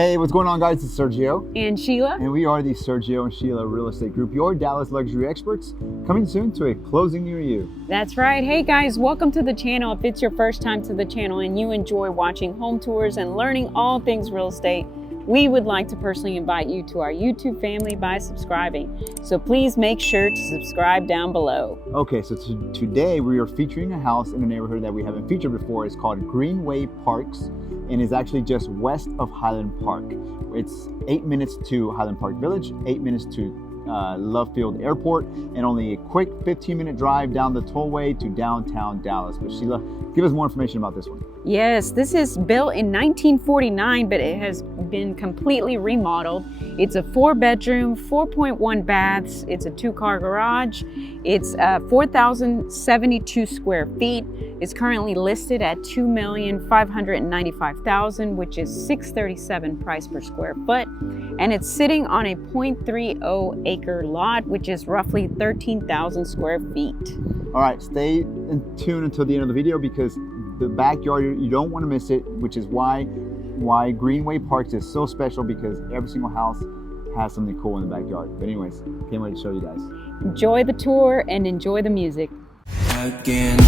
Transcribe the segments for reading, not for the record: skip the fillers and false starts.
Hey, what's going on, guys? It's Sergio and Sheila, and we are the Sergio and Sheila Real Estate Group, your Dallas luxury experts, coming soon to a closing near you. That's right. Hey guys, welcome to the channel. If it's your first time to the channel and you enjoy watching home tours and learning all things real estate, we would like to personally invite you to our YouTube family by subscribing. So please make sure to subscribe down below. Okay, so today we are featuring a house in a neighborhood that we haven't featured before. It's called Greenway Parks and is actually just west of Highland Park. It's 8 minutes to Highland Park Village, 8 minutes to Love Field Airport, and only a quick 15-minute drive down the tollway to downtown Dallas. But Sheila, give us more information about this one. Yes, this is built in 1949, but it has been completely remodeled. It's a 4-bedroom, 4.1 baths. It's a 2-car garage. It's 4,072 square feet. It's currently listed at $2,595,000, which is $637 price per square foot. And it's sitting on a 0.30 acre lot, which is roughly 13,000 square feet. All right, stay tuned until the end of the video because the backyard, you don't want to miss it, which is why Greenway Parks is so special, because every single house has something cool in the backyard. But anyways, can't wait to show you guys. Enjoy the tour and enjoy the music. Again.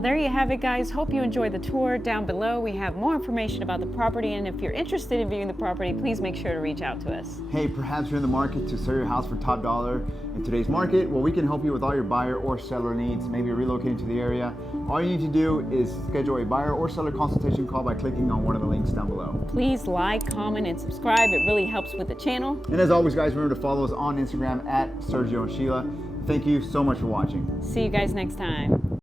Well, there you have it, guys. Hope you enjoyed the tour. Down below, we have more information about the property, and if you're interested in viewing the property, please make sure to reach out to us. Hey, perhaps you're in the market to sell your house for top dollar in today's market. Well, we can help you with all your buyer or seller needs. Maybe you're relocating to the area. All you need to do is schedule a buyer or seller consultation call by clicking on one of the links down below. Please like, comment, and subscribe. It really helps with the channel. And as always, guys, remember to follow us on Instagram at Sergio Sheila. Thank you so much for watching. See you guys next time.